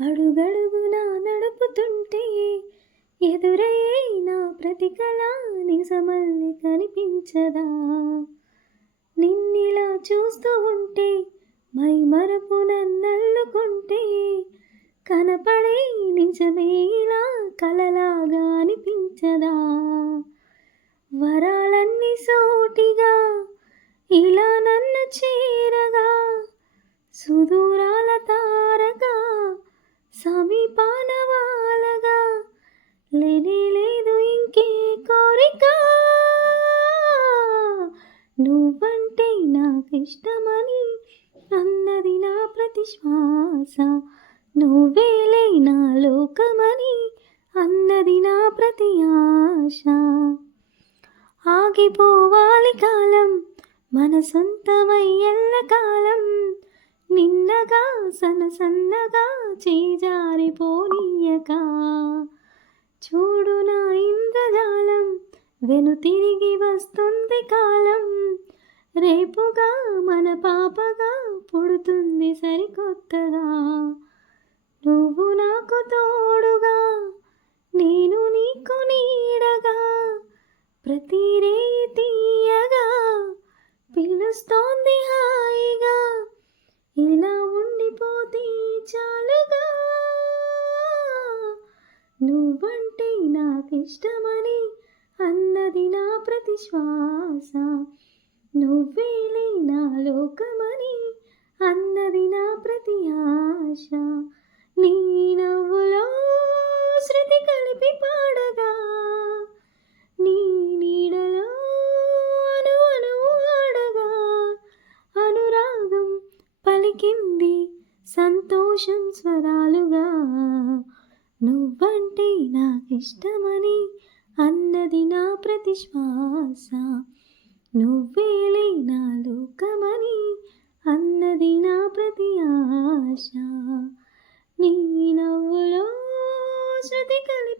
అడుగడుగునా నడుపుతుంటే ఎదురయ్యే నా ప్రతి కళ నిజమల్లి కనిపించదా? నిన్నిలా చూస్తూ ఉంటే మైమరపు నన్నల్లుకుంటే కనపడే నిజమే ఇలా కలలాగా అనిపించదా? వరాలన్నీ సూటిగా ఇలా నన్ను చేరగా సుదూరాల తారగా సమీపాన వాలగా లేనే లేదు ఇంకే కోరిక. నువ్వంటే నాకిష్టమని అన్నది నా ప్రతి శ్వాస, నువ్వేలే నా లోకమని అన్నది నా ప్రతి ఆశ. ఆగిపోవాలి కాలం మన సొంతమై ఎల్లకాలం, నిన్నగా సన్నగా చేజారిపోనీయక. చూడు నా ఇంద్రజాలం వెనుతిరిగి వస్తుంది కాలం, రేపుగా మన పాపగా పుడుతుంది సరికొత్తగా. నువ్వు నాకు తోడుగా నేను నీకు నీడగా, ప్రతి రేయి తీయగా పిలుస్తోంది హాయిగా, ఇలా ఉండిపోతే చాలుగా. నువ్వంటే నాకిష్టమని అన్నది నా ప్రతి శ్వాస, నువ్వేలే నా లోకమని అన్నది నా ప్రతి ఆశ. నీ నవ్వులో శృతి కలిపి పాడగా, నీ నీడలో అణువణు ఆడగా అనురాగం పలికింది సంతోషం స్వరాలుగా. నువ్వంటే నాకిష్టమని అన్నది నా ప్రతి శ్వాస, నువ్వేలే నా లోకమని అన్నది నా ప్రతి ఆశ. నీ నవ్వులో శృతి కలిపి